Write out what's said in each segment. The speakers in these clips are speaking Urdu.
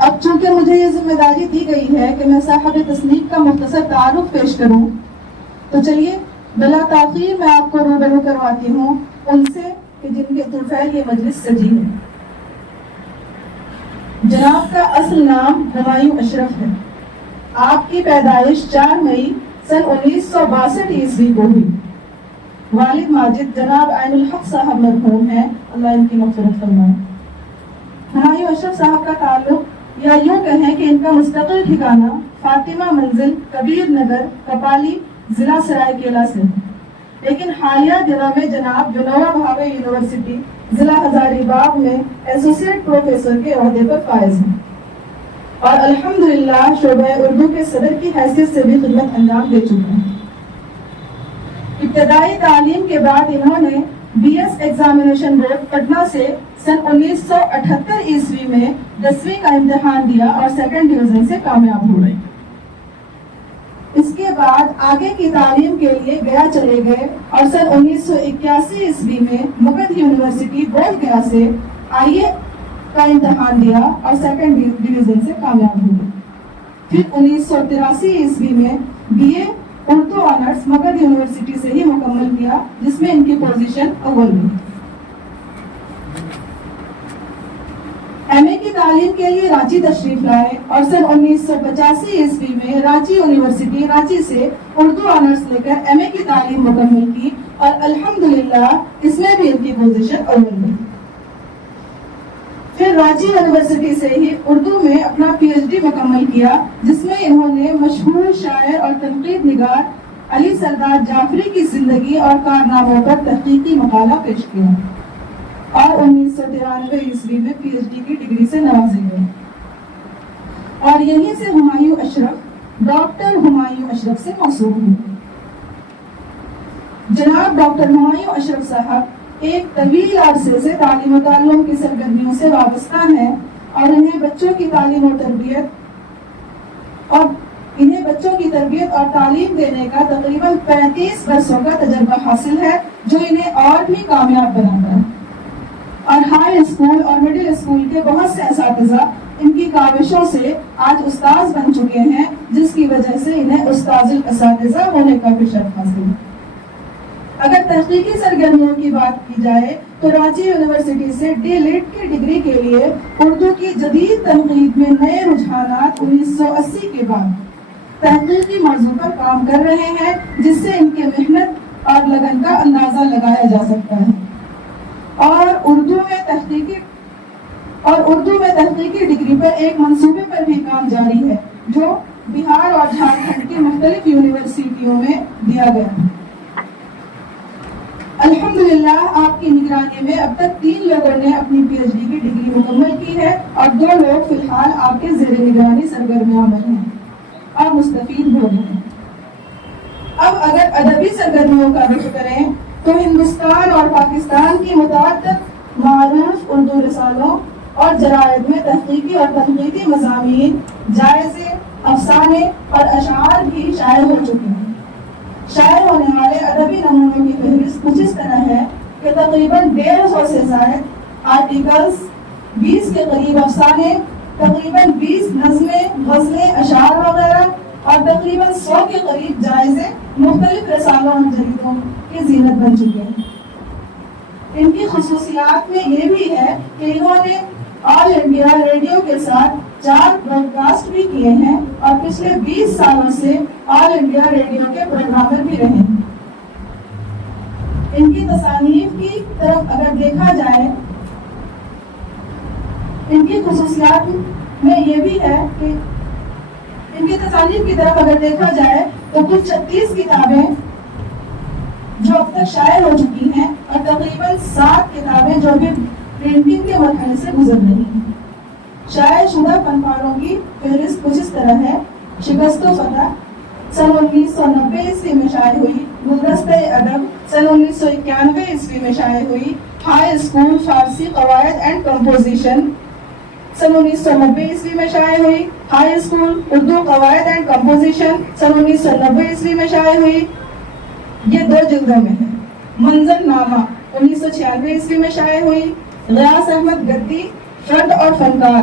اب چونکہ مجھے یہ ذمہ داری دی گئی ہے کہ میں صاحب تصنیف کا مختصر تعارف پیش کروں، تو چلیے بلا تاخیر میں آپ کو روبرو کرواتی ہوں ان سے کہ جن کے طرفین یہ مجلس سجی ہے۔ جناب کا اصل نام ہمایوں اشرف ہے۔ آپ کی پیدائش 4 مئی سن 1962 عیسوی کو ہوئی۔ والد ماجد جناب عین الحق صاحب مرحوم ہیں، اللہ ان کی مغفرت فرمائے۔ ہمایوں اشرف صاحب کا تعلق، یا یوں کہیں کہ ان کا مستقل ٹھکانہ فاطمہ منزل کبیر نگر کپالی ضلع سرائیکیلا سے ہے، لیکن حالیہ دنوں میں جناب جنوبا بھاوے یونیورسٹی ضلع ہزاری باغ میں ایسوسیٹ پروفیسر کے عہدے پر فائز ہیں، اور الحمدللہ شعبہ اردو کے صدر کی حیثیت سے بھی خدمت انجام دے چکے ہیں۔ ابتدائی تعلیم کے بعد انہوں نے B S examination board Patna سے سن 1978 عیسوی میں 10ویں کا امتحان دیا اور 2nd ڈویژن سے کامیاب ہوئے۔ اس کے بعد آگے کی تعلیم کے لیے گیا چلے گئے اور سن 1981 عیسوی میں مگدھ یونیورسٹی بودھ گیا سے آئی اے کا امتحان دیا اور 2nd ڈویژن سے کامیاب ہوئے۔ پھر 1983 عیسوی میں B A Urdu honours Magadh University سے ہی مکمل کیا، جس میں ان کی پوزیشن اول ہوئی۔ ایم اے کی تعلیم کے لیے رانچی تشریف لائے اور سن 1985 عیسوی میں رانچی یونیورسٹی رانچی سے اردو آنرس لے کر ایم اے کی تعلیم مکمل کی، اور الحمدللہ اس میں بھی ان کی پوزیشن اول ہوئی۔ پھر رانچی یونیورسٹی سے ہی اردو میں اپنا پی ایچ ڈی مکمل کیا، جس میں انہوں نے مشہور شاعر اور تنقید نگار علی سردار جعفری کی زندگی اور کارناموں پر تحقیقی مقالہ پیش کیا، اور 1993 عیسوی میں پی ایچ ڈی کی ڈگری سے نوازے گئے، اور یہیں سے ہمایوں اشرف ڈاکٹر ہمایوں اشرف سے موسوم ہوئے۔ جناب ڈاکٹر ہمایوں اشرف صاحب ایک طویل عرصے سے تعلیم و تعلم کی سرگرمیوں سے وابستہ ہیں، اور انہیں بچوں کی تربیت اور تعلیم دینے کا تقریباً 35 برسوں کا تجربہ حاصل ہے، جو انہیں اور بھی کامیاب بناتا ہے۔ اور ہائی اسکول اور مڈل اسکول کے بہت سے اساتذہ ان کی کاوشوں سے آج استاذ بن چکے ہیں، جس کی وجہ سے انہیں استاذ الاساتذہ ہونے کا بھی شرف حاصل ہے۔ اگر تحقیقی سرگرمیوں کی بات کی جائے تو رانچی یونیورسٹی سے ڈی لٹ کی ڈگری کے لیے اردو کی جدید تنقید میں نئے رجحانات 1980 کے بعد تحقیقی موضوع پر کام کر رہے ہیں، جس سے ان کی محنت اور لگن کا اندازہ لگایا جا سکتا ہے۔ اور اردو میں تحقیقی ڈگری پر ایک منصوبے پر بھی کام جاری ہے، جو بہار اور جھارکھنڈ کی مختلف یونیورسٹیوں میں دیا گیا ہے۔ الحمدللہ آپ کی نگرانی میں اب تک 3 لوگوں نے اپنی پی ایچ ڈی کی ڈگری مکمل کی ہے، اور 2 لوگ فی الحال آپ کے زیر نگرانی سرگرمیاں میں ہیں اور مستفید ہو رہے ہیں۔ اب اگر ادبی سرگرمیوں کا رخ کریں تو ہندوستان اور پاکستان کی متعدد معروف اردو رسالوں اور جرائد میں تحقیقی اور تنقیدی مضامین، جائزے، افسانے اور اشعار بھی شائع ہو چکے ہیں۔ شائع ہونے والے ادبی نمونوں کی فہرست کچھ اس طرح ہے کہ تقریباً 150 سے زائد آرٹیکلز، 20 کے قریب افسانے، تقریباً 20 نظمیں، غزلیں، اشعار وغیرہ، اور تقریباً 100 کے قریب جائزے مختلف رسالوں اور جریدوں کی زینت بن چکے ہیں۔ ان کی خصوصیات میں یہ بھی ہے کہ انہوں نے آل انڈیا ریڈیو کے ساتھ 4 براڈ کاسٹ بھی کیے ہیں، اور پچھلے 20 سالوں سے آل انڈیا ریڈیو کے پروگرامر بھی رہے ہیں۔ ان کی تصانیف کی طرف اگر دیکھا جائے، ان کی خصوصیات میں یہ بھی ہے کہ ان کی تصانیف کی طرف اگر دیکھا جائے تو کل 36 کتابیں جو اب تک شائع ہو چکی ہیں، اور تقریباً 7 کتابیں جو بھی پرنٹنگ کے مرحلے سے گزر رہی ہیں۔ شائع شدہ فن پاروں کی فہرست کچھ اس طرح ہے: شکست و فتح سن 1990 عیسوی میں شائع ہوئی، گلدستہ ادب سن 1991 عیسوی میں شائع ہوئی، ہائی اسکول فارسی قواعد اینڈ کمپوزیشن سن 1990 عیسوی میں شائع ہوئی، ہائی اسکول اردو قواعد اینڈ کمپوزیشن سن 1990 عیسوی میں شائع ہوئی۔ یہ 2 جلدوں میں ہے۔ منظر نامہ 1996 عیسوی میں شائع ہوئی، غیاث احمد گدی فرد اور فنکار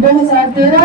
2013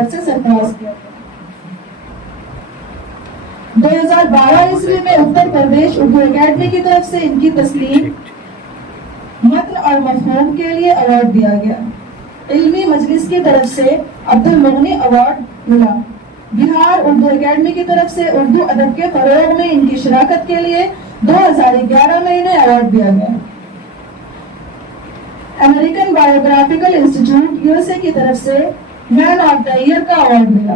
ایوارڈ سے سرفراز کیا گیا۔ 2012 عیسوی میں اتر پردیش اردو اکیڈمی کی طرف سے ان کی تسلیم متن اور مفہوم کے لیے ایوارڈ دیا گیا۔ علمی مجلس کی طرف سے عبد المغنی ایوارڈ ملا۔ بہار اردو اکیڈمی کی طرف سے اردو ادب کے فروغ میں ان کی شراکت کے لیے 2011 میں انہیں ایوارڈ دیا گیا۔ امریکن بایوگرافیکل انسٹیٹیوٹ USA کی طرف سے مین آف دا ایئر کا ایوارڈ ملا۔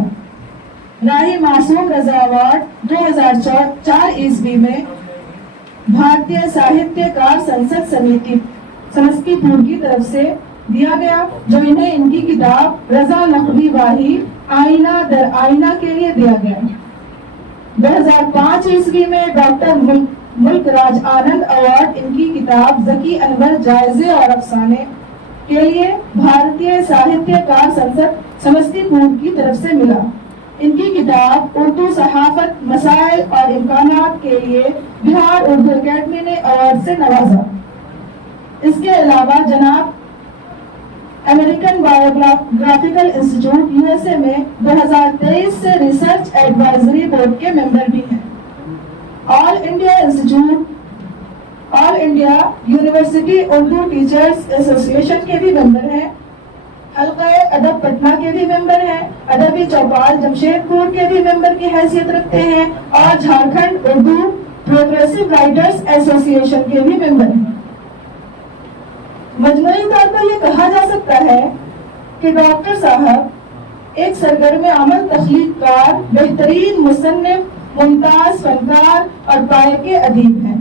راہی معصوم رضا ایوارڈ 2004 عیسوی میں بھارتیہ ساہتیہ کار سنسد سمیتی سمستی پور کی طرف سے دیا گیا، جو انہیں ان کی کتاب رضا نقوی واہی آئینہ در آئینہ کے لیے دیا گیا۔ 2005 عیسوی میں ڈاکٹر ملک راج آنند ایوارڈ ان کی کتاب ذکی انور جائزے اور افسانے کے لیے بھارتیہ ساہتیہ کار سنسد سمستی پور کی طرف سے ملا۔ ان کی کتاب اردو صحافت مسائل اور امکانات کے لیے بہار اردو اکیڈمی نے ایوارڈ سے نوازا۔ اس کے علاوہ جناب امریکن بایوگرافیکل انسٹیٹیوٹ USA میں 2023 سے ریسرچ ایڈوائزری بورڈ کے ممبر بھی ہیں۔ آل انڈیا یونیورسٹی اردو ٹیچرز ایسوسی ایشن کے بھی ممبر ہیں۔ حلقہ ادب پٹنہ کے بھی ممبر ہیں۔ ادبی چوپال جمشید پور کے بھی ممبر کی حیثیت رکھتے ہیں اور جھارکھنڈ اردو پروگریسو رائٹرز ایسوسی ایشن کے بھی ممبر ہیں۔ مجموعی طور پر یہ کہا جا سکتا ہے کہ ڈاکٹر صاحب ایک سرگرم عمل تخلیق کار، بہترین مصنف، ممتاز فنکار اور پائے کے ادیب ہیں،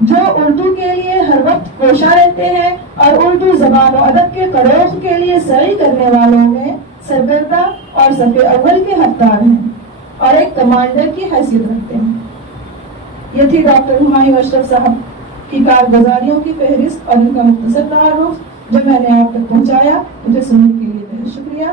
جو اردو کے لیے ہر وقت کوشاں رہتے ہیں اور اردو زبان و ادب کے فروغ کے لیے سعی کرنے والوں میں سرگردہ اور صف اول کے حقدار ہیں اور ایک کمانڈر کی حیثیت رکھتے ہیں۔ یہ تھی ڈاکٹر ہمایوں اشرف صاحب کی کارگزاریوں کی فہرست اور ان کا مختصر تعارف جو میں نے آپ تک پہنچایا۔ مجھے سننے کے لیے بہت شکریہ۔